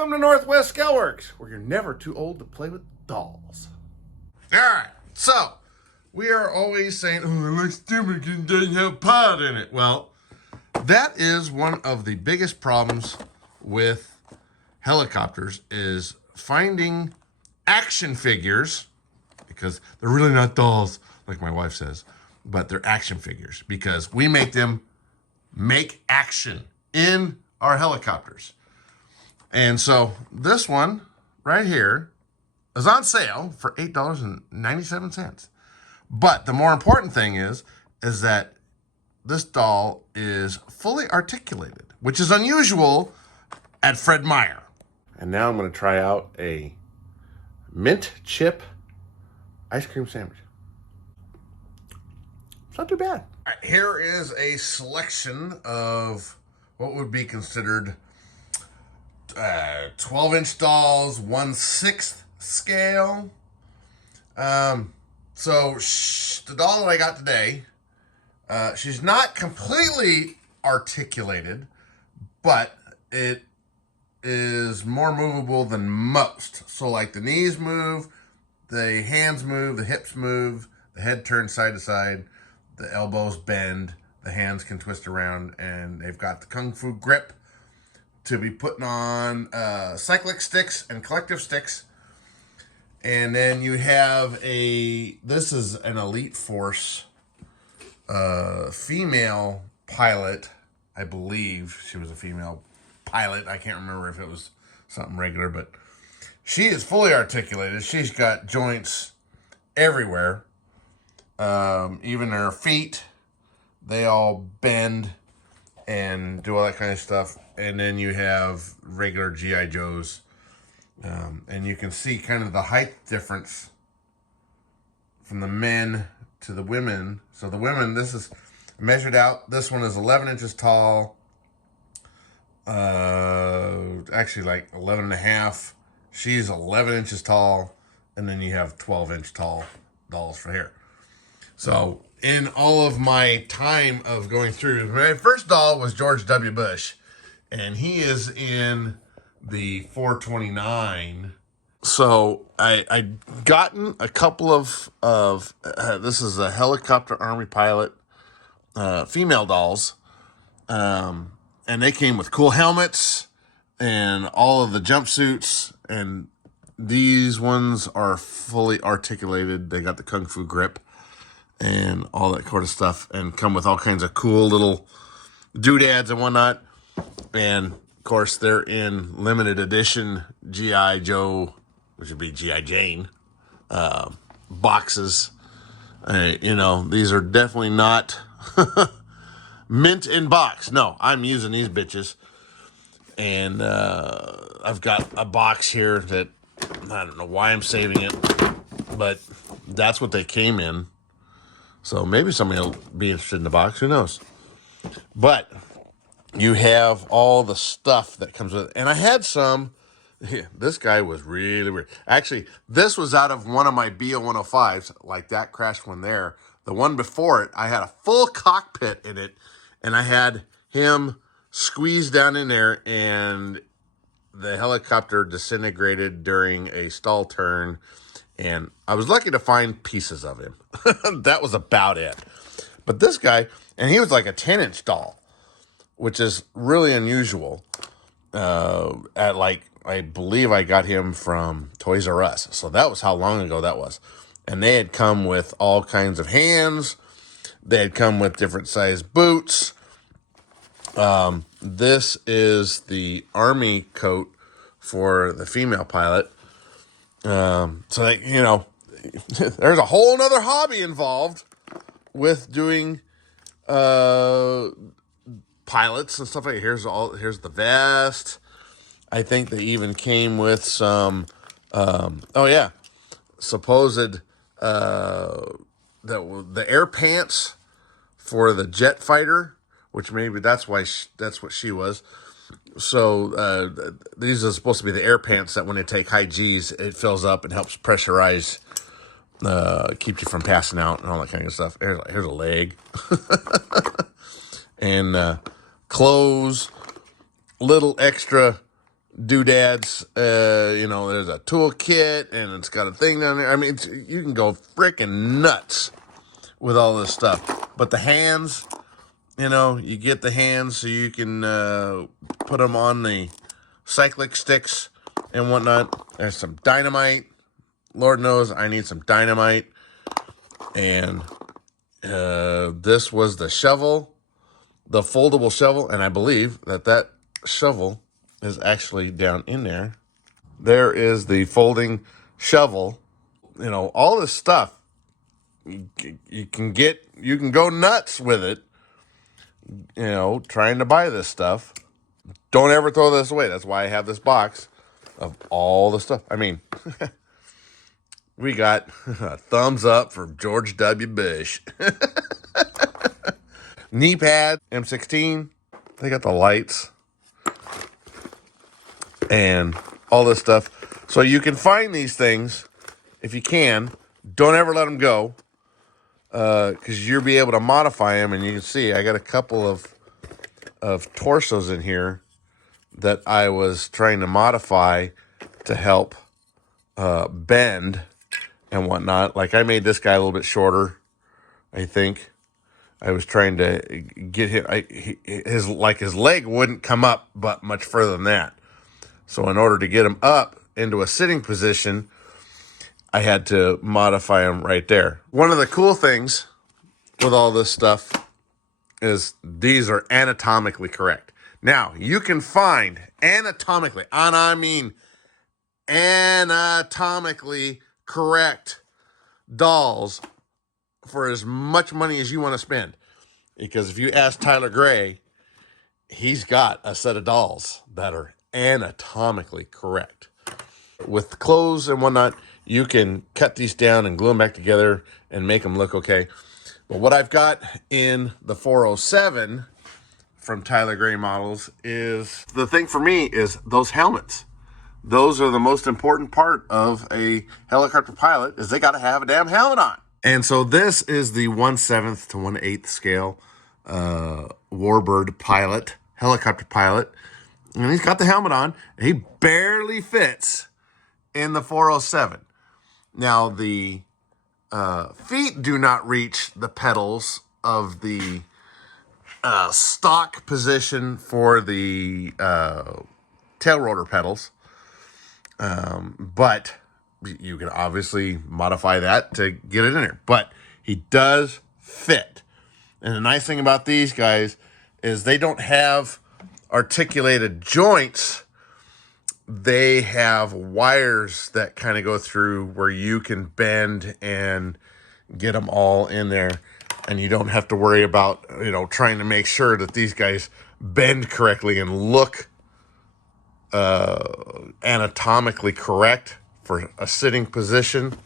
Welcome to Northwest Scaleworks, where you're never too old to play with dolls. All right, so we are always saying, "Oh, I like stupid because it doesn't have pot in it." Well, that is one of the biggest problems with helicopters is finding action figures, because they're really not dolls, like my wife says, but they're action figures because we make them make action in our helicopters. And so this one right here is on sale for $8.97. But the more important thing is that this doll is fully articulated, which is unusual at Fred Meyer. And now I'm going to try out a mint chip ice cream sandwich. It's not too bad. All right, here is a selection of what would be considered 12-inch dolls, 1/6 scale. So the doll that I got today, she's not completely articulated, but it is more movable than most. So like the knees move, the hands move, the hips move, the head turns side to side, the elbows bend, the hands can twist around, and they've got the kung fu grip to be putting on cyclic sticks and collective sticks. And then you have this is an Elite Force female pilot. I believe she was a female pilot. I can't remember if it was something regular, but she is fully articulated. She's got joints everywhere. Even her feet, they all bend and do all that kind of stuff. And then you have regular G.I. Joes. And you can see kind of the height difference from the men to the women. So the women, this is measured out. This one is 11 inches tall. Actually like 11 and a half. She's 11 inches tall. And then you have 12-inch tall dolls for here. So in all of my time of going through, my first doll was George W. Bush. And he is in the 429. So I gotten a couple of this is a helicopter Army pilot female dolls, and they came with cool helmets and all of the jumpsuits, and these ones are fully articulated. They got the kung fu grip and all that kind of stuff, and come with all kinds of cool little doodads and whatnot. And of course, they're in limited edition G.I. Joe, which would be G.I. Jane, boxes. These are definitely not mint in box. No, I'm using these bitches. And I've got a box here that I don't know why I'm saving it, but that's what they came in. So maybe somebody will be interested in the box. Who knows? But you have all the stuff that comes with it. And I had some. Yeah, this guy was really weird. Actually, this was out of one of my BO-105s, like that crashed one there. The one before it, I had a full cockpit in it, and I had him squeezed down in there, and the helicopter disintegrated during a stall turn, and I was lucky to find pieces of him. That was about it. But this guy, and he was like a 10-inch doll, which is really unusual. I believe I got him from Toys R Us. So that was how long ago that was. And they had come with all kinds of hands. They had come with different size boots. This is the Army coat for the female pilot. So there's a whole nother hobby involved with doing pilots and stuff like that. Here's the vest. I think they even came with some supposed the air pants for the jet fighter, which maybe that's why that's what she was. So these are supposed to be the air pants that when they take high G's, it fills up and helps pressurize, keep you from passing out and all that kind of stuff. Here's a leg. And clothes, little extra doodads. You know, there's a toolkit and it's got a thing down there. I mean, you can go freaking nuts with all this stuff. But the hands, you know, you get the hands so you can put them on the cyclic sticks and whatnot. There's some dynamite. Lord knows I need some dynamite. And this was the shovel, the foldable shovel. And I believe that shovel is actually down in there. There is the folding shovel. You know, all this stuff, you can go nuts with it, you know, trying to buy this stuff. Don't ever throw this away. That's why I have this box of all the stuff. I mean, we got a thumbs up for George W. Bush. Knee pad, M16. They got the lights and all this stuff. So you can find these things if you can. Don't ever let them go, because you'll be able to modify them. And you can see I got a couple of torsos in here that I was trying to modify to help bend and whatnot. Like I made this guy a little bit shorter, I think. I was trying to get him. His leg wouldn't come up but much further than that. So in order to get him up into a sitting position, I had to modify him right there. One of the cool things with all this stuff is these are anatomically correct. Now, you can find anatomically, and I mean anatomically correct dolls for as much money as you want to spend. Because if you ask Tyler Gray, he's got a set of dolls that are anatomically correct. With clothes and whatnot, you can cut these down and glue them back together and make them look okay. But what I've got in the 407 from Tyler Gray models is, the thing for me is those helmets. Those are the most important part of a helicopter pilot, is they got to have a damn helmet on. And so this is the 1/7 to 1/8 scale Warbird pilot, helicopter pilot. And he's got the helmet on. And he barely fits in the 407. Now, the feet do not reach the pedals of the stock position for the tail rotor pedals. But you can obviously modify that to get it in there. But he does fit. And the nice thing about these guys is they don't have articulated joints. They have wires that kind of go through where you can bend and get them all in there. And you don't have to worry about, you know, trying to make sure that these guys bend correctly and look anatomically correct for a sitting position.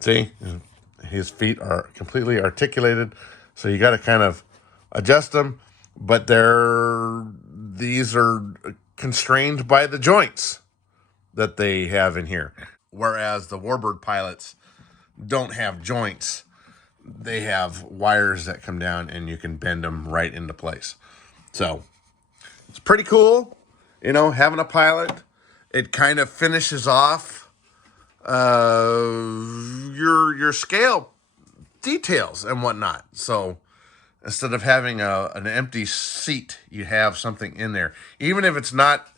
See, his feet are completely articulated, so you got to kind of adjust them, but these are constrained by the joints that they have in here. Whereas the Warbird pilots don't have joints. They have wires that come down and you can bend them right into place. So it's pretty cool, you know, having a pilot. It kind of finishes off your scale details and whatnot. So instead of having an empty seat, you have something in there. Even if it's not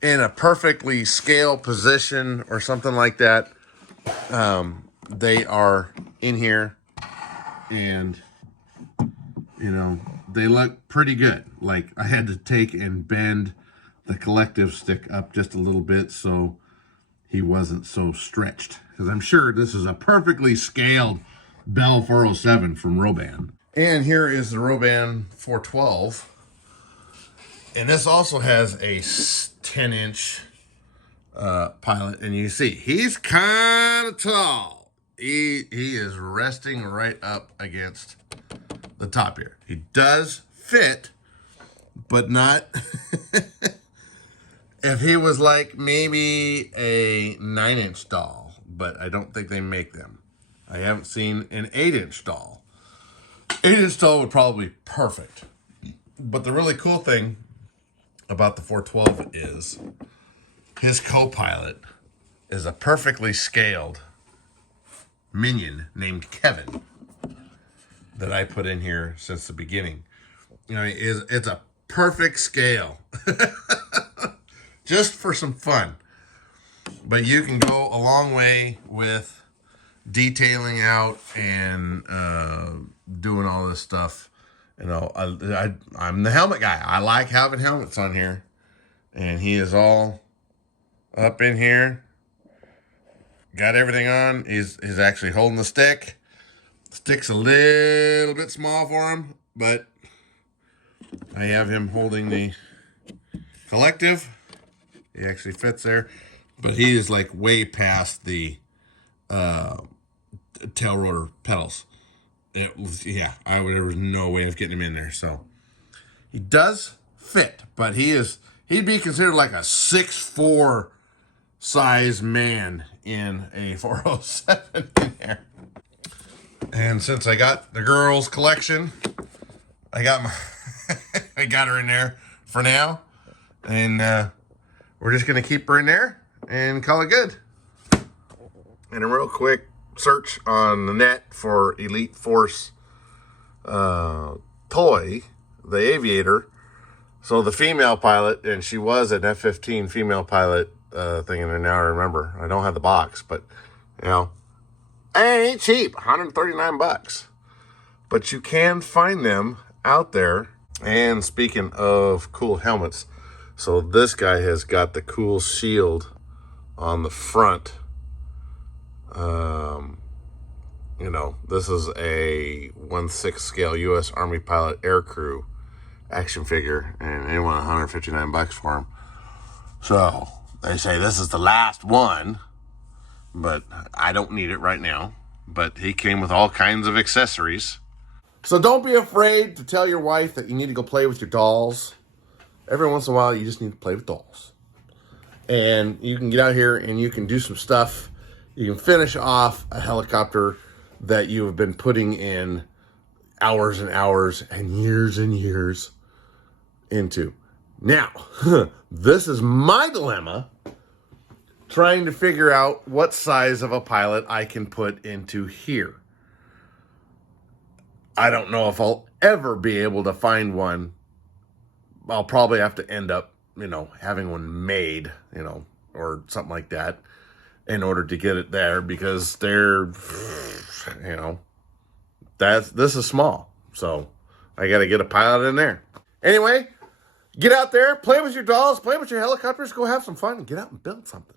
in a perfectly scale position or something like that, they are in here, and you know, they look pretty good. Like I had to take and bend the collective stick up just a little bit so he wasn't so stretched, because I'm sure this is a perfectly scaled Bell 407 from Roban. And here is the Roban 412, and this also has a 10-inch pilot, and you see he's kind of tall. He is resting right up against the top here. He does fit, but not. If he was like maybe a 9-inch doll, but I don't think they make them. I haven't seen an 8-inch doll. 8-inch doll would probably be perfect. But the really cool thing about the 412 is his co-pilot is a perfectly scaled minion named Kevin that I put in here since the beginning. You know, it's a perfect scale just for some fun. But you can go a long way with detailing out and doing all this stuff. You know, I'm the helmet guy. I like having helmets on here. And he is all up in here. Got everything on. He's actually holding the stick. Stick's a little bit small for him, but I have him holding the collective. He actually fits there. But he is like way past the tail rotor pedals. There was no way of getting him in there. So he does fit, but he'd be considered like a 6'4" size man in a 407 in there. And since I got the girls' collection, I got her in there for now, and we're just gonna keep her in there and call it good. And a real quick search on the net for Elite Force toy, the Aviator. So the female pilot, and she was an F-15 female pilot thing in there. Now I remember. I don't have the box, but you know, it ain't cheap. $139. But you can find them out there. And speaking of cool helmets, so this guy has got the cool shield on the front. You know, this is a 1/6 scale U.S. Army pilot aircrew action figure, and they want $159 for him. So they say this is the last one, but I don't need it right now. But he came with all kinds of accessories. So don't be afraid to tell your wife that you need to go play with your dolls. Every once in a while, you just need to play with dolls. And you can get out here and you can do some stuff. You can finish off a helicopter that you have been putting in hours and hours and years into. Now, this is my dilemma, trying to figure out what size of a pilot I can put into here. I don't know if I'll ever be able to find one. I'll probably have to end up, you know, having one made, you know, or something like that in order to get it there, because they're, you know, this is small. So I got to get a pilot in there. Anyway, get out there, play with your dolls, play with your helicopters, go have some fun, and get out and build something.